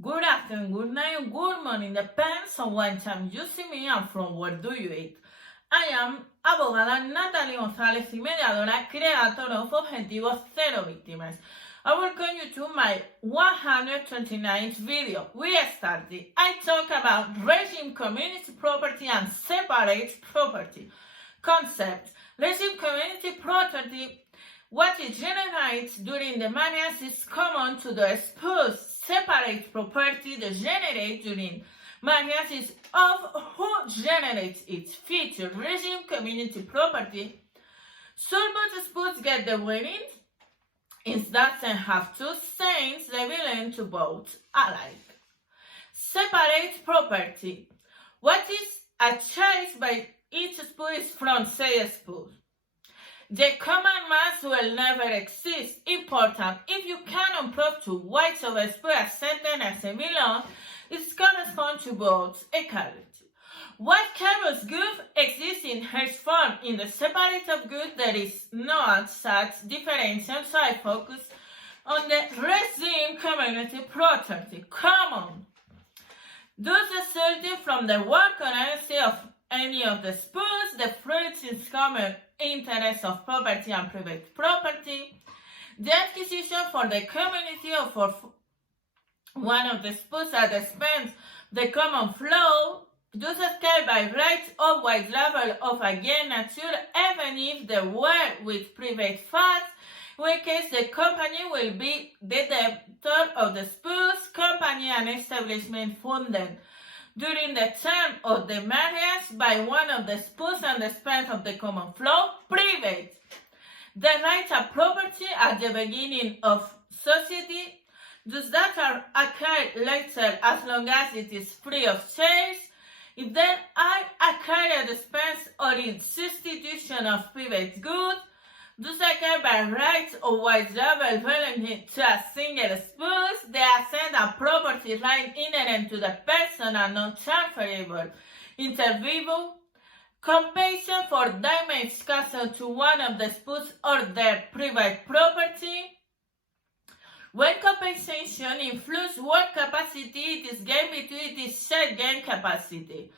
Good afternoon, good night, good morning, depends on what time you see me and from where do you eat. I am abogada Nathalie González y mediadora, creator of Objetivos Cero Víctimas. I welcome you to my 129th video. We started. I talk about regime community property and separate property concepts. Regime community property, what it generates during the manias is common to the spouse. Separate property that generates during manias is of who generates its future. Regime community property. So both spouses get the winning. It doesn't have two things, they belong to both alike. Separate property. What is a choice by each spouse from said spouse? The common mass will never exist. Important. If you cannot prove to white of a spouse accepted as a belong, it corresponds to both equality. What covers good exists in her form. In the separate of good, there is not such differentiation, so I focus on the regime community property. Common. Thus resulting from the work on honesty of any of the spouses, the fruits in common interest of property and private property, the acquisition for the community or for one of the spouses at the expense the common flow, thus scaled by rights of wide level of again nature, even if the work with private funds, in which case the company will be the debtor of the spouse, company and establishment funded during the term of the marriage by one of the spouses and the expense of the common flow, private. The rights of property at the beginning of society, thus that are acquired later as long as it is free of charge, if they are acquired at the expense or in substitution of private goods, thus acquired by rights of wide level belonging to a single spouse, they ascend a property right inherent to the person and not transferable. Inter vivo, compensation for damage caused to one of the spouses or their private property. When compensation influences work capacity, it is gain between its shared gain capacity.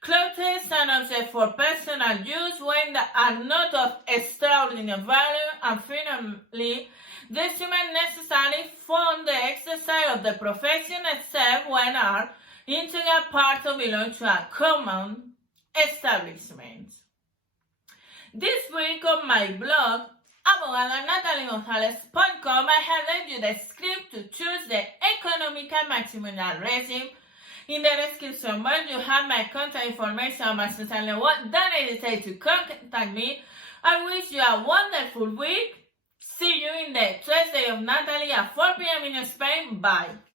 Clothes and objects for personal use when they are not of extraordinary value, and finally, the instruments necessary for the exercise of the profession except when are integral part or belong to a common establishment. This week on my blog, abogadanathaliegonzalez.com, I have lent you the script to choose the economical matrimonial regime. In the description box, you have my contact information on my social network. Don't hesitate to contact me. I wish you a wonderful week. See you in the Thursday of Nathalie at 4 p.m. in Spain. Bye.